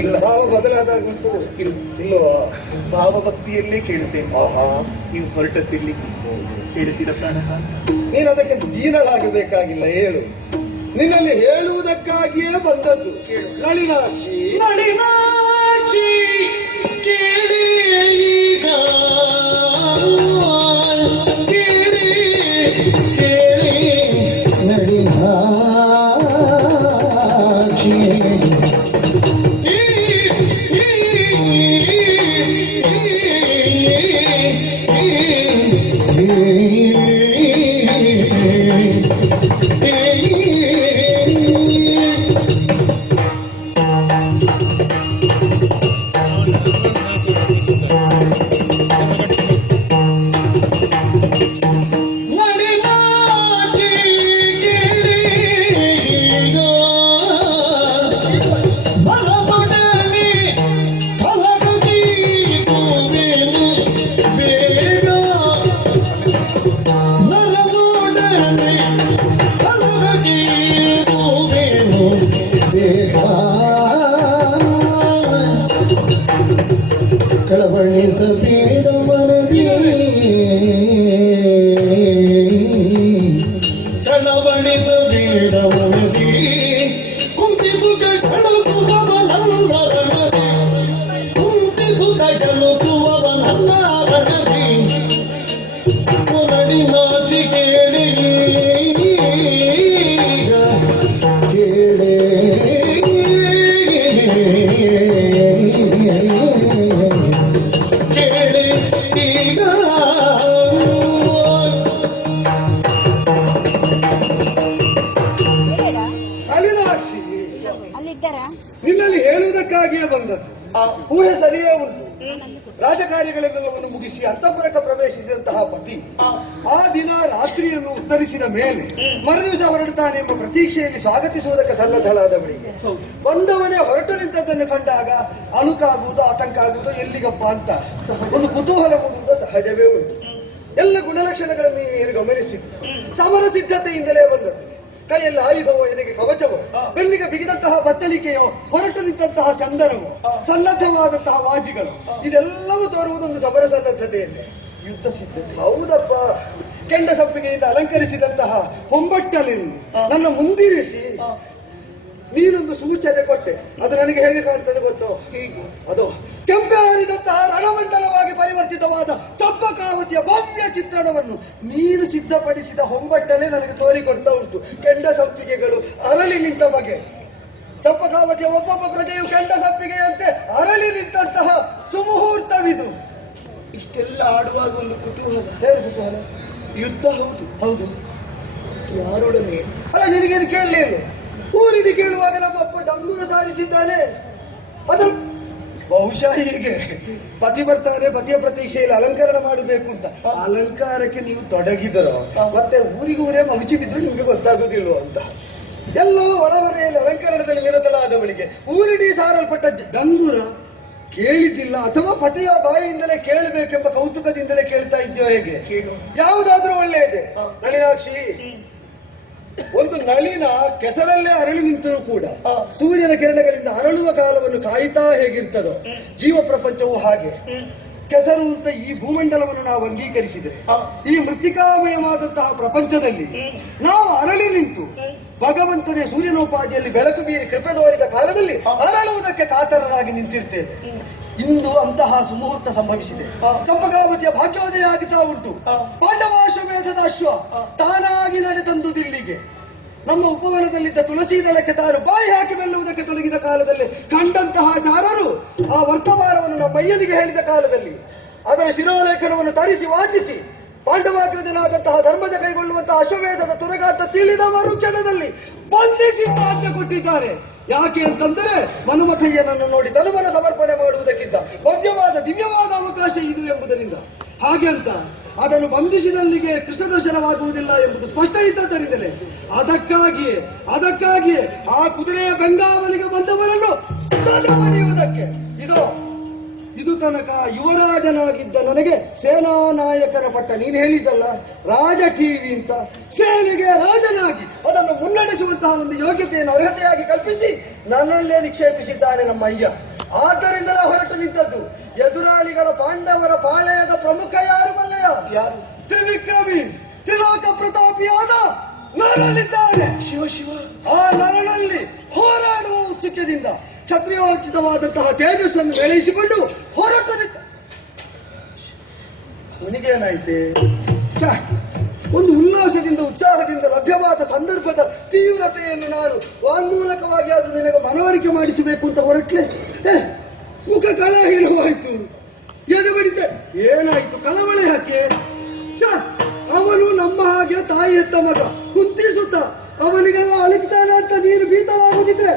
ಇಲ್ಲ, ಭಾವ ಬದಲಾದಾಗ ಇಲ್ವಾ? ಭಾವಭಕ್ತಿಯಲ್ಲೇ ಕೇಳುತ್ತೇನೆ. ನೀವು ಹೊರಟದ್ದಿಲ್ಲಿ ಹೇಳ್ತೀರ ಪ್ರಾಣಕಾಂತ? ನೀನು ಅದಕ್ಕೆ ದೀನಳಾಗಬೇಕಾಗಿಲ್ಲ, ಹೇಳು. ನಿನ್ನಲ್ಲಿ ಹೇಳುವುದಕ್ಕಾಗಿಯೇ ಬಂದದ್ದು. ನಳಿನಾಕ್ಷಿ, ನಳಿನಾಕ್ಷಿ ಕೇಳಿ ಈಗ, ಕೇಳಿ ಕೇಳಿ ನಳಿನಾಕ್ಷಿ ಕಳವಳಿಸಬೇಡ ಮನದಿ, ಕಳವಳಿಸಬೇಡ ಮನದಿ, ಕುಂತಿಸುತ್ತ ಗೆಲುಕುವವನಲ್ಲರಣದಿ, ಕುಂತಿಸುತ್ತ ಗೆಲುಕುವವನಲ್ಲರಣದಿ, ನಳಿನಾಕ್ಷಿ ಕೇಳಿ ಈಗ, ಕೇಳಿ ನಿನ್ನಲ್ಲಿ ಹೇಳುವುದಕ್ಕಾಗಿಯೇ ಬಂದದ್ದು. ಊಹೆ ಸರಿಯೇ ಉಂಟು. ರಾಜಕಾರ್ಯಗಳೆಲ್ಲವನ್ನು ಮುಗಿಸಿ ಅಂತಃಪುರಕ್ಕೆ ಪ್ರವೇಶಿಸಿದಂತಹ ಪತಿ ಆ ದಿನ ರಾತ್ರಿಯನ್ನು ಉತ್ತರಿಸಿದ ಮೇಲೆ ಮರುದಿವಸ ಹೊರಡುತ್ತಾನೆ ಎಂಬ ಪ್ರತೀಕ್ಷೆಯಲ್ಲಿ ಸ್ವಾಗತಿಸುವುದಕ್ಕೆ ಸನ್ನದ್ಧಳಾದವಳಿಗೆ ಬಂದವನೇ ಹೊರಟು ನಿಂತದ್ದನ್ನು ಕಂಡಾಗ ಅಳುಕಾಗುವುದು, ಆತಂಕ ಆಗುವುದು, ಎಲ್ಲಿಗಪ್ಪ ಅಂತ ಒಂದು ಕುತೂಹಲ ಮೂಡುವುದು ಸಹಜವೇ ಉಂಟು. ಎಲ್ಲ ಗುಣಲಕ್ಷಣಗಳನ್ನು ಏನು ಗಮನಿಸಿದ್ದು ಸಮರ ಸಿದ್ಧತೆಯಿಂದಲೇ ಬಂದದ್ದು. ಕೈಯಲ್ಲಿ ಆಯುಧವೋ, ಎದೆಗೆ ಕವಚವೋ, ಬೆನ್ನಿಗೆ ಬಿಗಿದಂತಹ ಬತ್ತಳಿಕೆಯೋ, ಹೊರಟು ನಿಂತಹ ಚಂದನವೋ, ಸನ್ನದ್ಧವಾದಂತಹ ವಾಜಿಗಳು, ಇದೆಲ್ಲವೂ ತೋರುವುದೊಂದು ಸಮರ ಸನ್ನದ್ಧತೆಯನ್ನೇ. ಯುದ್ಧ ಸಿದ್ಧತೆ ಹೌದಪ್ಪ. ಕೆಂಡ ಸಂಪಿಗೆಯಿಂದ ಅಲಂಕರಿಸಿದಂತಹ ಹೊಂಬಟ್ಟಲಿನ್ನು ನನ್ನ ಮುಂದಿರಿಸಿ ನೀನೊಂದು ಸೂಚನೆ ಕೊಟ್ಟೆ. ಅದು ನನಗೆ ಹೇಗೆ ಕಾಣ್ತದೆ ಗೊತ್ತೋ? ಹೀಗೆ ಅದು ಕೆಂಪೆ ಹರಿದಂತಹ ರಣಮಂಡಲವಾಗಿ ಪರಿವರ್ತಿತವಾದ ಚಂಪಕಾವತಿಯ ಭವ್ಯ ಚಿತ್ರಣವನ್ನು ನೀನು ಸಿದ್ಧಪಡಿಸಿದ ಹೊಂಬಟ್ಟಲೆ ನನಗೆ ತೋರಿಕೊಡ್ತಾ ಉಂಟು. ಕೆಂಡ ಸಂಪಿಗೆಗಳು ಅರಳಿ ನಿಂತ ಬಗೆ, ಚಂಪಕಾವತಿಯ ಒಬ್ಬೊಬ್ಬ ಪ್ರಜೆಯು ಕೆಂಡ ಸಂಪಿಗೆಯಂತೆ ಅರಳಿ ನಿಂತಹ ಸುಮುಹೂರ್ತವಿದು. ಇಷ್ಟೆಲ್ಲ ಆಡುವಾಗ ಒಂದು ಕುತೂಹಲ. ಹೇಗೆ ಕುತೂಹಲ? ಯುದ್ಧ ಹೌದು, ಹೌದು. ಯಾರೊಡನೆ? ಅಲ್ಲ, ನಿನಗೇನು ಕೇಳಲಿಲ್ಲ? ಊರಿಡಿ ಕೇಳುವಾಗ ನಮ್ಮಪ್ಪ ಡಂಗೂರ ಸಾರಿಸಿದ್ದಾನೆ. ಅದು ಬಹುಶಃ ಹೀಗೆ ಪತಿ ಬರ್ತಾರೆ, ಪತಿಯ ಪ್ರತೀಕ್ಷೆಯಲ್ಲಿ ಅಲಂಕರಣ ಮಾಡಬೇಕು ಅಂತ. ಅಲಂಕಾರಕ್ಕೆ ನೀವು ತೊಡಗಿದರೋ ಮತ್ತೆ ಊರಿಗೂರೇ ಮಗುಚಿ ಬಿದ್ರು ನಿಮ್ಗೆ ಗೊತ್ತಾಗುದಿಲ್ವೋ ಅಂತ. ಎಲ್ಲೋ ಒಳಮನೆಯಲ್ಲಿ ಅಲಂಕರಣದಲ್ಲಿ ನಿರತಲಾದವಳಿಗೆ ಊರಿಡಿ ಸಾರಲ್ಪಟ್ಟ ಡಂಗೂರ ಕೇಳಿದ್ದಿಲ್ಲ, ಅಥವಾ ಪತಿಯ ಬಾಯಿಯಿಂದಲೇ ಕೇಳಬೇಕೆಂಬ ಕೌತುಕದಿಂದಲೇ ಕೇಳ್ತಾ ಇದೆಯೋ ಹೇಗೆ? ಯಾವುದಾದ್ರೂ ಒಳ್ಳೆಯದೆ. ನಳಿನಾಕ್ಷಿ, ಒಂದು ನಳಿನ ಕೆಸರಲ್ಲೇ ಅರಳಿ ನಿಂತರೂ ಕೂಡ ಸೂರ್ಯನ ಕಿರಣಗಳಿಂದ ಅರಳುವ ಕಾಲವನ್ನು ಕಾಯ್ತಾ ಹೇಗಿರ್ತದೋ ಜೀವ ಪ್ರಪಂಚವು ಹಾಗೆ. ಕೆಸರು ಅಂತ ಈ ಭೂಮಂಡಲವನ್ನು ನಾವು ಅಂಗೀಕರಿಸಿದರೆ ಈ ಮೃತ್ತಿಕಾಮಯವಾದಂತಹ ಪ್ರಪಂಚದಲ್ಲಿ ನಾವು ಅರಳಿ ನಿಂತು ಭಗವಂತನೇ ಸೂರ್ಯನೋಪಾದಿಯಲ್ಲಿ ಬೆಳಕು ಬೀರಿ ಕೃಪೆ ತೋರಿದ ಕಾಲದಲ್ಲಿ ಅರಳುವುದಕ್ಕೆ ಕಾತರರಾಗಿ ನಿಂತಿರ್ತೇವೆ. ಇಂದು ಅಂತಹ ಸುಮುಹೂರ್ತ ಸಂಭವಿಸಿದೆ. ಚಂಪಕಾವತಿಯ ಭಾಗ್ಯೋದಯ ಆಗುತ್ತಾ ಉಂಟು. ಪಾಂಡವಾಶ್ವಮೇಧದ ಅಶ್ವ ತಾನಾಗಿ ನಡೆದಂದು ದಿಲ್ಲಿಗೆ ನಮ್ಮ ಉಪವನದಲ್ಲಿದ್ದ ತುಳಸಿ ದಳಕ್ಕೆ ತಾನು ಬಾಯಿ ಹಾಕಿ ಬೆಲ್ಲುವುದಕ್ಕೆ ತೊಡಗಿದ ಕಾಲದಲ್ಲಿ ಕಂಡಂತಹ ಜಾರರು ಆ ವರ್ತಮಾನವನ್ನು ನಮ್ಮ ಮೈಯನಿಗೆ ಹೇಳಿದ ಕಾಲದಲ್ಲಿ ಅದರ ಶಿರೋಲೇಖನವನ್ನು ತರಿಸಿ ವಾಚಿಸಿ ಪಾಂಡವಾಗ್ರಜನಾದಂತಹ ಧರ್ಮದ ಕೈಗೊಳ್ಳುವಂತಹ ಅಶ್ವಮೇಧದ ತುರಗಾತ ತಿಳಿದ ಮರುಕ್ಷಣದಲ್ಲಿ ಬಂಧಿಸಿ ಆಜ್ಞೆ ಕೊಟ್ಟಿದ್ದಾರೆ. ಯಾಕೆ ಅಂತಂದರೆ ಮನುಮಥಯ್ಯನನ್ನು ನೋಡಿ ತನುಮನ ಸಮರ್ಪಣೆ ಮಾಡುವುದಕ್ಕಿಂತ ಭವ್ಯವಾದ ದಿವ್ಯವಾದ ಅವಕಾಶ ಇದು ಎಂಬುದರಿಂದ. ಹಾಗೆ ಅಂತ ಅದನ್ನು ಬಂಧಿಸಿದಲ್ಲಿಗೆ ಕೃಷ್ಣ ದರ್ಶನವಾಗುವುದಿಲ್ಲ ಎಂಬುದು ಸ್ಪಷ್ಟ ಇದ್ದದ್ದರಿಂದಲೇ ಅದಕ್ಕಾಗಿಯೇ ಆ ಕುದುರೆಯ ಬೆಂಗಾವಲಿಗೆ ಬಂದವರನ್ನು ಸದೆ ಪಡೆಯುವುದಕ್ಕೆ ಇದು ಇದು ತನಕ ಯುವರಾಜನಾಗಿದ್ದ ನನಗೆ ಸೇನಾ ನಾಯಕರ ಪಟ್ಟ ನೀನು ಹೇಳಿದ್ದಲ್ಲ ರಾಜ ಟಿವಿ ಅಂತ, ಸೇನೆಗೆ ರಾಜನಾಗಿ ಅದನ್ನು ಮುನ್ನಡೆಸುವಂತಹ ಒಂದು ಯೋಗ್ಯತೆಯನ್ನು ಅರ್ಹತೆಯಾಗಿ ಕಲ್ಪಿಸಿ ನನ್ನಲ್ಲೇ ನಿಕ್ಷೇಪಿಸಿದ್ದಾನೆ ನಮ್ಮ ಅಯ್ಯ. ಆದ್ದರಿಂದಲೇ ಹೊರಟು ನಿಂತದ್ದು. ಎದುರಾಳಿಗಳ ಪಾಂಡವರ ಪಾಳೆಯದ ಪ್ರಮುಖ ಯಾರು ಬಲ್ಲೆಯ? ಯಾರು? ತ್ರಿವಿಕ್ರಮಿ ತ್ರಿಲೋಕ ಪ್ರತಾಪಿಯಾದ ನರನಿದ್ದಾನೆ. ಶಿವ ಶಿವ. ಆ ನರನಲ್ಲಿ ಹೋರಾಡುವ ಉತ್ಸುಕ್ಯದಿಂದ ಕ್ಷತ್ರಿಯೋಚಿತವಾದಂತಹ ತೇಜಸ್ಸನ್ನು ಬೆಳೆಸಿಕೊಂಡು ಹೊರಟು ನಿಂತ. ಅವನಿಗೇನಾಯ್ತೆ? ಒಂದು ಉಲ್ಲಾಸದಿಂದ ಉತ್ಸಾಹದಿಂದ ಲಭ್ಯವಾದ ಸಂದರ್ಭದ ತೀವ್ರತೆಯನ್ನು ನಾನು ವಾಂಗ್ಮೂಲಕವಾಗಿ ಅದು ನಿನಗೆ ಮನವರಿಕೆ ಮಾಡಿಸಬೇಕು ಅಂತ ಹೊರಟ್ಲೆ ಮುಖ ಕಳಹೀನವಾಯಿತು, ಎದೆ ಬಡಿತ. ಏನಾಯ್ತು? ಕಳವಳೆ ಯಾಕೆ? ಅವನು ನಮ್ಮ ಹಾಗೆ ತಾಯಿ ಹೆತ್ತ ಮಗ, ಕುಂತಿಸುತ್ತ ಅವನಿಗೆಲ್ಲ ಅಲಿಗ್ತಾನ ಅಂತ ನೀನು ಭೀತವಾಗುದಿದ್ರೆ